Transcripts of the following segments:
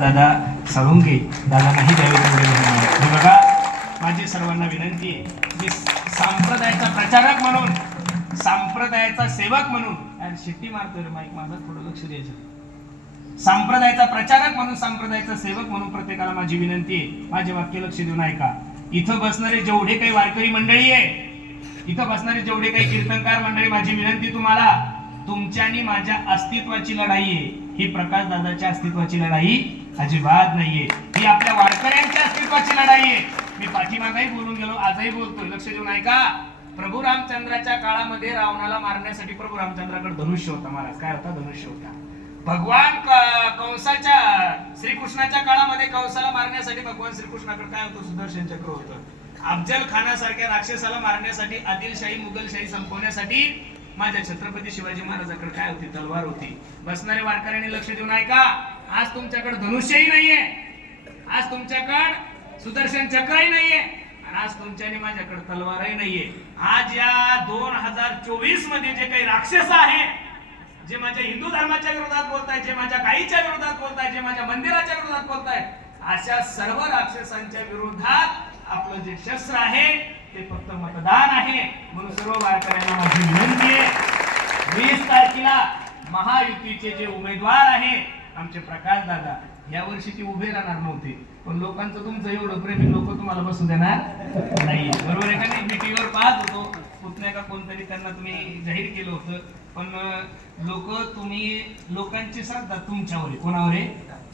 दादा साळुंके दादांनाही द्यावे हे बघा माझी सर्वांना विनंती आहे. मी सांप्रदायाचा प्रचारक म्हणून सांप्रदायाचा सेवक म्हणून शिट्टी मारतोय रे माईक माझा थोडं लक्ष द्यायचं. संप्रदायाचा प्रचारक म्हणून संप्रदायाचा सेवक म्हणून प्रत्येकाला माझी विनंती आहे. माझे वाक्य लक्ष देऊन ऐका. इथं बसणारे जेवढे काही वारकरी मंडळी आहे इथं बसणारे जेवढे काही कीर्तनकार मंडळी माझी विनंती तुम्हाला तुमच्या आणि माझ्या अस्तित्वाची लढाई आहे. ही प्रकाश दादाच्या अस्तित्वाची लढाई अजिबात नाहीये. ही आपल्या वारकऱ्यांच्या अस्तित्वाची लढाई आहे. मी पाठीमागाही बोलून गेलो आजही बोलतोय. लक्ष देऊन ऐका. प्रभू रामचंद्राच्या काळामध्ये रावणाला मारण्यासाठी प्रभू रामचंद्राकडे धनुष्य होता महाराज. काय होता? धनुष्य होता. भगवान कंसाच्या श्रीकृष्णाच्या काळामध्ये कंसाला मारण्यासाठी भगवान श्रीकृष्णाकडे काय होतं? सुदर्शन चक्र होतं. अफजल खानासारख्या राक्षसाला मारण्यासाठी आदिलशाही मुघलशाही संपवण्यासाठी माझ्या छत्रपती शिवाजी महाराजाकडे काय होती? तलवार होती. बसणारे वारकऱ्यांनी लक्ष देऊन ऐका आज तुमच्याकडे धनुष्यही नाहीये. आज तुमच्याकडे सुदर्शन चक्रही नाहीये. आणि आज तुमच्याने माझ्याकडे तलवारही नाहीये. आज या दोन हजार चोवीसमध्ये जे काही राक्षस आहे जे माझ्या हिंदू धर्माच्या विरोधात बोलताय जे माझ्या गाईच्या विरोधात बोलताय जे माझ्या मंदिराच्या विरोधात बोलताय अशा सर्व राक्षसांच्या विरोधात आपलं जे शस्त्र आहे ते फक्त मतदान आहे. म्हणून सर्व वारकऱ्यांना माझी विनंती आहे. वीस तारखेला महायुतीचे जे उमेदवार आहे आमचे प्रकाश दादा या वर्षी ती उभे राहणार नव्हते. पण लोकांचं तुमचं एवढं प्रेमी लोक तुम्हाला बसू देणार नाही. बरोबर आहे का नाही? मी टीव्हीवर पाहत होतो. कुठल्या का कोणतरी त्यांना तुम्ही जाहीर केलं होतं. पण लोक तुम्ही लोकांची श्रद्धा तुमच्यावर आहे. कोणावर आहे?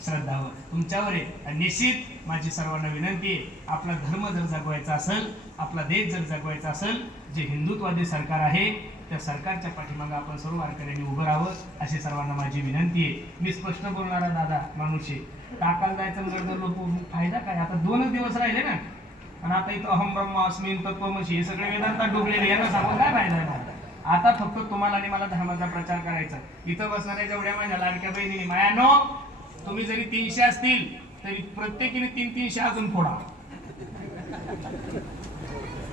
श्रद्धावर. तुमच्यावर आहे. आणि निश्चित माझी सर्वांना विनंती आहे आपला धर्म जर जगवायचा असेल आपला देश जर जगवायचा असेल जे हिंदुत्वादी सरकार आहे त्या सरकारच्या पाठीमागे आपण सर्व वारकऱ्यांनी उभं राहावं अशी सर्वांना माझी विनंती आहे. मी स्पष्ट बोलणारा दादा माणूस आहे. टाकायला जायचं गरज लोक फायदा काय? आता दोनच दिवस राहिले ना. आणि आता इथं अहम ब्रह्मास्मी तत्वमशी हे सगळे वेदांतात डुबलेले यांना सांगून काय फायदा आहे आता फक्त तुम्हाला आणि मला धर्माचा प्रचार करायचा इथं बसणाऱ्या जेवढ्या माझ्या लाडक्या बहिणी मायानो तुम्ही जरी तीनशे असतील तरी प्रत्येकीने तीन तीनशे अजून फोडा.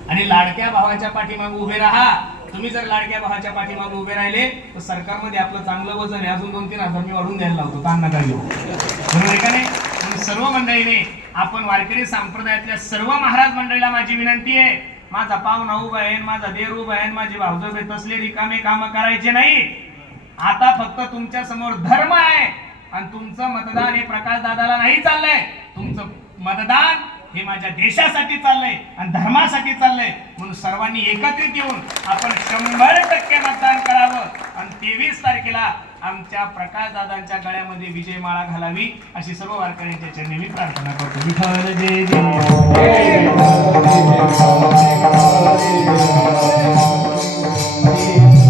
आणि लाडक्या भावाच्या पाठीमागे उभे राहा. तुम्ही जर लाडक्या भावाच्या पाठीमागे उभे राहिले तर सरकारमध्ये आपलं चांगलं वजन आहे. अजून दोन तीन हजार मी वाढून द्यायला लावतो. तांना नका घेऊ. बरोबर आहे का नाही? सर्व मंडळीने आपण वारकरी संप्रदायातल्या सर्व महाराज मंडळीला माझी विनंती आहे. माझा पाव उभा आहे माझा देरू बहीण आहे माझे भाऊजोबे तसले रिकामे काम करायचे नाही. आता फक्त तुमच्यासमोर धर्म आहे आणि तुमचं मतदान हे प्रकाश दादाला नाही चाललंय. तुमचं मतदान हे माझ्या देशासाठी चाललंय आणि धर्मासाठी चाललंय. म्हणून सर्वांनी एकत्रित येऊन आपण शंभर टक्के मतदान करावं. आणि तेवीस तारखेला आमच्या प्रकाश दादांच्या गळ्यामध्ये विजय माळा घालावी अशी सर्व वारकऱ्यांच्या चरणी मी प्रार्थना करतो. विठ्ठल जय जय.